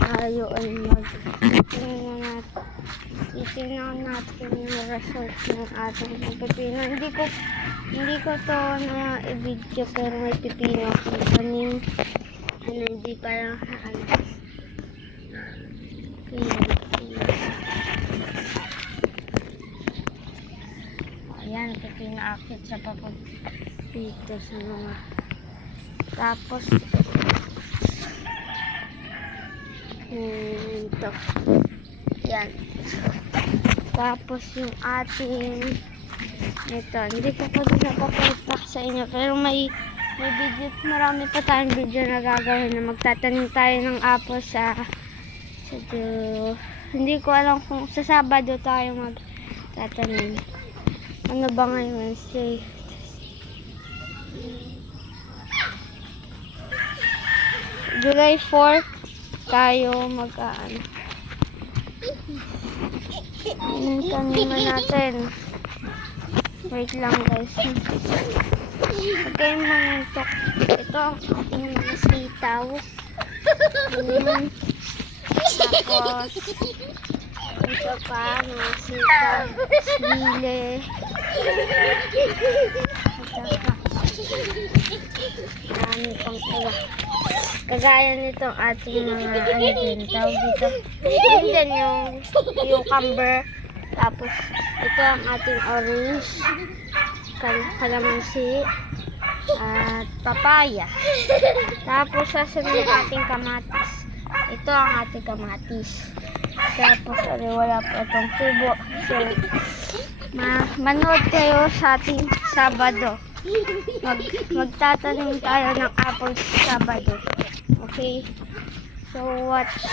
tayo ay titingnan natin yung result ng ating pipino. Hindi ko to na i-video, pero may pipino akong tanim. Hindi pa lang ayan, pipino akit sa dito sa mga. Tapos ito yan. Tapos yung ating ito, hindi ko pa napapalitak sa inyo, pero may video, marami pa tayong video na gagawin na magtatanim tayo ng apple sa hindi ko alam kung sa Sabado tayo magtatanim. Ano ba ngayon, Wednesday? July 4 tayo taniman natin. Wait lang guys. Okay, manguntok. Ito ang ating mga sitaw. Tapos ito pa mga sitaw, sili. Marami pang iba. Kagaya nitong ating mga tawag dito. Yun din yung cucumber. Tapos ito ang ating orange, kalamansi, at papaya. Tapos sasunod ng ating kamatis. Ito ang ating kamatis. Tapos wala pa itong tubo. So manood kayo sa ating Sabado. Magtatanim tayo ng apple sa Sabado. Okay? So watch.